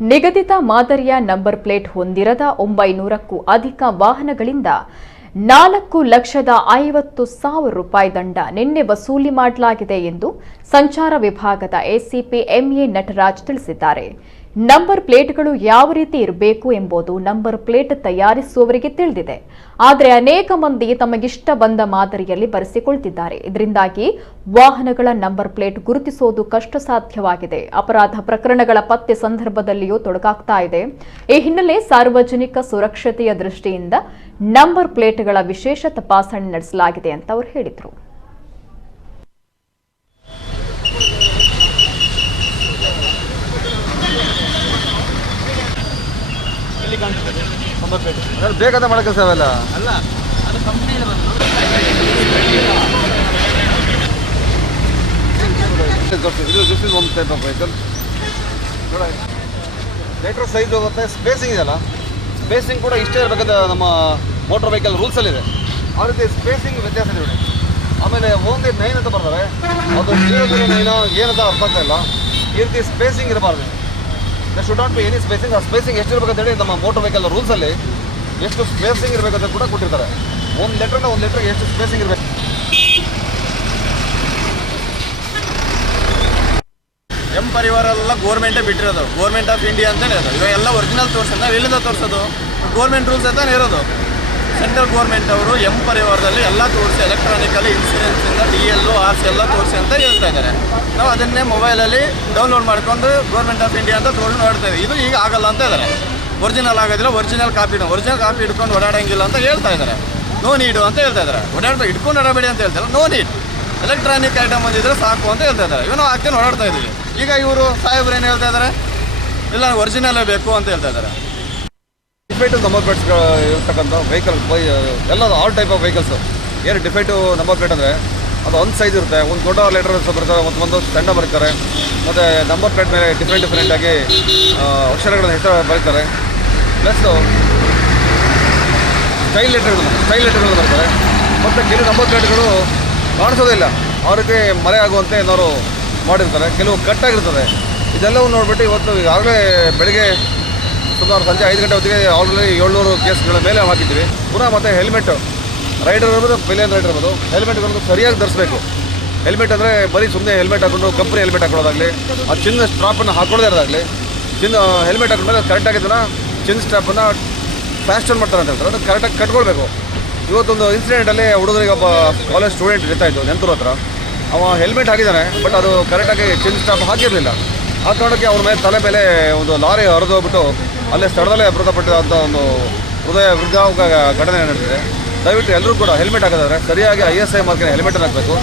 ನಿಗದಿತ ಮಾದರಿಯ number plate ಹೊಂದಿರದ 900ಕ್ಕೂ ಅಧಿಕ ವಾಹನಗಳಿಂದ 4,50,000 ರೂಪಾಯಿ ದಂಡ ನಿನ್ನೆ ವಸೂಲಿ ಮಾಡಲಾಗಿದೆ ಎಂದು ಸಂಚಾರ ವಿಭಾಗದ ಎಸಿಪಿ ಎಂಎ ನಟರಾಜ್ ತಿಳಿಸಿದ್ದಾರೆ. ನಂಬರ್ ಪ್ಲೇಟ್ಗಳು ಯಾವ ರೀತಿ ಇರಬೇಕು ಎಂಬುದು ನಂಬರ್ ಪ್ಲೇಟ್ ತಯಾರಿಸುವವರಿಗೆ ತಿಳಿದಿದೆ. ಆದರೆ ಅನೇಕ ಮಂದಿ ತಮಗಿಷ್ಟ ಬಂದ ಮಾದರಿಯಲ್ಲಿ ಬರೆಸಿಕೊಳ್ತಿದ್ದಾರೆ. ಇದರಿಂದಾಗಿ ವಾಹನಗಳ ನಂಬರ್ ಪ್ಲೇಟ್ ಗುರುತಿಸುವುದು ಕಷ್ಟ ಸಾಧ್ಯವಾಗಿದೆ. ಅಪರಾಧ ಪ್ರಕರಣಗಳ ಪತ್ತೆ ಸಂದರ್ಭದಲ್ಲಿಯೂ ತೊಡಕಾಗ್ತಾ ಇದೆ. ಈ ಹಿನ್ನೆಲೆ ಸಾರ್ವಜನಿಕ ಸುರಕ್ಷತೆಯ ದೃಷ್ಟಿಯಿಂದ ನಂಬರ್ ಪ್ಲೇಟ್ಗಳ ವಿಶೇಷ ತಪಾಸಣೆ ನಡೆಸಲಾಗಿದೆ ಅಂತ ಅವರು ಹೇಳಿದರು. ಬೇಕಾದ ಮಾಡಕ್ಕೆ ಸಾವಲ್ಲ ಅಲ್ಲ ಅದು ಕಂಪನಿಯಲ್ಲಿ ಬಂದು this is one type of vehicle. Later size ಹೋಗುತ್ತೆ, ಸ್ಪೇಸಿಂಗ್ ಇದೆಯಲ್ಲ, ಸ್ಪೇಸಿಂಗ್ ಕೂಡ ಇಷ್ಟೇ ಇರಬೇಕಂತ ನಮ್ಮ ಮೋಟರ್ ವೆಹಿಕಲ್ ರೂಲ್ಸಲ್ಲಿದೆ. ಆ ರೀತಿ ಸ್ಪೇಸಿಂಗ್ ವ್ಯತ್ಯಾಸ ಇದೆ. ಆಮೇಲೆ 9 ಅಂತ ಬರ್ತಾರೆ, ಅದು 009 ಏನಂತ ಅರ್ಥ ಆಗ್ತಾ ಇಲ್ಲ. ಈ ರೀತಿ ಸ್ಪೇಸಿಂಗ್ ಇರಬಾರ್ದು. They should not be any spacing. ಆ ಸ್ಪೇಸಿಂಗ್ ಎಷ್ಟು ಇರಬೇಕಂತೇಳಿ ನಮ್ಮ ಮೋಟರ್ ವೆಹಿಕಲ್ ರೂಲ್ಸಲ್ಲಿ ಎಷ್ಟು ಸ್ಪೇಸಿಂಗ್ ಇರಬೇಕಂತ ಕೂಡ ಕೊಟ್ಟಿರ್ತಾರೆ. ಒಂದು ಲೆಟ್ರಿಗೆ ಎಷ್ಟು ಸ್ಪೇಸಿಂಗ್ ಇರಬೇಕು. ಎಂ ಪರಿವಾರ ಎಲ್ಲ ಗೋರ್ಮೆಂಟೇ ಬಿಟ್ಟಿರೋದು, ಗೋರ್ಮೆಂಟ್ ಆಫ್ ಇಂಡಿಯಾ ಅಂತಲೇ ಅದು. ಇವಾಗ ಎಲ್ಲ ಒರಿಜಿನಲ್ ತೋರಿಸೋದು, ನಾವು ಎಲ್ಲಿಂದ ತೋರಿಸೋದು? ಗೋರ್ಮೆಂಟ್ ರೂಲ್ಸ್ ಅಂತಾನೆ ಇರೋದು. ಸೆಂಟ್ರಲ್ ಗೋರ್ಮೆಂಟ್ ಅವರು ಎಂ ಪರಿವಾರದಲ್ಲಿ ಎಲ್ಲ ತೋರಿಸಿ, ಎಲೆಕ್ಟ್ರಾನಿಕಲ್ಲಿ ಇನ್ಸೂರೆನ್ಸಿಂದ DL RC ಎಲ್ಲ ತೋರಿಸಿ ಅಂತ ಹೇಳ್ತಾ ಇದ್ದಾರೆ. ನಾವು ಅದನ್ನೇ ಮೊಬೈಲಲ್ಲಿ ಡೌನ್ಲೋಡ್ ಮಾಡಿಕೊಂಡು ಗೋರ್ಮೆಂಟ್ ಆಫ್ ಇಂಡಿಯಾ ಅಂತ ತೊಗೊಂಡು ನೋಡ್ತಾ ಇದ್ದೀವಿ. ಇದು ಈಗ ಆಗಲ್ಲ ಅಂತ ಇದ್ದಾರೆ. ಒರಿಜಿನಲ್ ಆಗೋದಿಲ್ಲ, ಒರಿಜಿನಲ್ ಕಾಪಿ ಹಿಡ್ಕೊಂಡು ಓಡಾಡಂಗಿಲ್ಲ ಅಂತ ಹೇಳ್ತಾ ಇದ್ದಾರೆ. ನೋ ನೀಡು ಅಂತ ಹೇಳ್ತಾ ಇದ್ದಾರೆ. ಹಿಡ್ಕೊಂಡು ಓಡಾಡಬೇಡಿ ಅಂತ ಹೇಳ್ತಾರೆ. ನೋ ನೀಡ್, ಎಲೆಕ್ಟ್ರಾನಿಕ್ ಐಟಮ್ ಬಂದಿದ್ರೆ ಸಾಕು ಅಂತ ಹೇಳ್ತಾ ಇದ್ದಾರೆ. ಇವನು ಹಾಕ್ಕೊಂಡು ಓಡಾಡ್ತಾ ಇದ್ದೀವಿ. ಈಗ ಇವರು ಸಾಹೇಬ್ರು ಏನು ಹೇಳ್ತಾ ಇದ್ದಾರೆ? ಇಲ್ಲ ಒರಿಜಿನಲ್ಲೇ ಬೇಕು ಅಂತ ಹೇಳ್ತಾ ಇದ್ದಾರೆ. ಡಿಫೆಕ್ಟಿವ್ ನಂಬರ್ ಪ್ಲೇಟ್ಸ್ ಇರ್ತಕ್ಕಂಥ ವೆಹಿಕಲ್ ಎಲ್ಲ ಆಲ್ ಟೈಪ್ ಆಫ್ ವೆಹಿಕಲ್ಸು. ಏನು ಡಿಫೆಕ್ಟಿವ್ ನಂಬರ್ ಪ್ಲೇಟ್ ಅಂದರೆ ಅದು ಒಂದು ಸೈಜ್ ಇರುತ್ತೆ, ಒಂದು ದೊಡ್ಡ ಲೆಟರ್ಸ್ ಬರ್ತಾರೆ, ಒಂದು ಸಣ್ಣ ಬರೀತಾರೆ. ಮತ್ತು ನಂಬರ್ ಪ್ಲೇಟ್ ಮೇಲೆ ಡಿಫ್ರೆಂಟಾಗಿ ಅಕ್ಷರಗಳನ್ನು ಹೆಸರು ಬರೀತಾರೆ. ಪ್ಲಸ್ಸು ಸ್ಟೈಲ್ ಲೆಟರ್ಗಳು ಬರ್ತಾರೆ. ಮತ್ತು ಕೆಲವು ನಂಬರ್ ಪ್ಲೇಟ್ಗಳು ಕಾಣಿಸೋದಿಲ್ಲ, ಆ ರೀತಿ ಮರೆ ಆಗುವಂತೆ ಏನಾದ್ರು ಮಾಡಿರ್ತಾರೆ. ಕೆಲವು ಕಟ್ಟಾಗಿರ್ತದೆ. ಇದೆಲ್ಲವೂ ನೋಡಿಬಿಟ್ಟು ಇವತ್ತು ಈಗಾಗಲೇ ಬೆಳಗ್ಗೆ ಸುಮಾರು ಸಂಜೆ 5 ಗಂಟೆ ಹೊತ್ತಿಗೆ ಆಲ್ರೆಡಿ 700 ಕೇಸ್ಗಳ ಮೇಲೆ ಹಾಕಿದ್ದೀವಿ. ಪುನಃ ಮತ್ತು ಹೆಲ್ಮೆಟ್, ರೈಡರ್ ಇರ್ಬೋದು, ಪಿಲಿಯನ್ ರೈಡರ್ ಇರ್ಬೋದು, ಹೆಲ್ಮೆಟ್ಗಳನ್ನು ಸರಿಯಾಗಿ ಧರಿಸಬೇಕು. ಹೆಲ್ಮೆಟ್ ಅಂದರೆ ಬರೀ ಸುಮ್ಮನೆ ಹೆಲ್ಮೆಟ್ ಹಾಕೊಂಡು ಕಂಪ್ನಿ ಹೆಲ್ಮೆಟ್ ಹಾಕೊಳ್ಳೋದಾಗಲಿ, ಆ ಚಿನ್ನ ಸ್ಟ್ರಾಪನ್ನು ಹಾಕೊಳ್ಳೋದೇ ಇರೋದಾಗಲಿ, ಹೆಲ್ಮೆಟ್ ಹಾಕೊಂಡ್ಮೇಲೆ ಕರೆಕ್ಟಾಗಿದ್ದನ್ನು ಚಿನ್ನ ಸ್ಟ್ರಾಪನ್ನು ಫ್ಯಾಸ್ಟನ್ ಮಾಡ್ತಾರೆ ಅಂತ ಹೇಳ್ತಾರೆ. ಅದು ಕರೆಕ್ಟಾಗಿ ಕಟ್ಕೊಳ್ಬೇಕು. ಇವತ್ತೊಂದು ಇನ್ಸಿಡೆಂಟಲ್ಲಿ ಹುಡುಗರಿಗೆ ಒಬ್ಬ ಕಾಲೇಜ್ ಸ್ಟೂಡೆಂಟ್ ಇರ್ತಾಯಿತ್ತು ನೆಂತೂರು ಹತ್ರ. ಅವ ಹೆಲ್ಮೆಟ್ ಹಾಕಿದ್ದಾನೆ, ಬಟ್ ಅದು ಕರೆಕ್ಟಾಗಿ ಚಿನ್ನ ಸ್ಟ್ರಾಪ್ ಹಾಕಿರಲಿಲ್ಲ. ಆ ಕಾರಣಕ್ಕೆ ಅವನ ಮೇಲೆ ತಲೆ ಮೇಲೆ ಒಂದು ಲಾರಿ ಹರಿದೋಗ್ಬಿಟ್ಟು ಅಲ್ಲೇ ಸ್ಥಳದಲ್ಲೇ ಮೃತಪಟ್ಟಿದಂಥ ಒಂದು ಹೃದಯ ವಿದ್ಯಾವಕ ಘಟನೆ ನಡೆದಿದೆ. ದಯವಿಟ್ಟು ಎಲ್ಲರೂ ಕೂಡ ಹೆಲ್ಮೆಟ್ ಹಾಕಿದ್ರೆ ಸರಿಯಾಗಿ ISI ಮಾರ್ಕಿನ ಹೆಲ್ಮೆಟನ್ನು ಹಾಕಬೇಕು.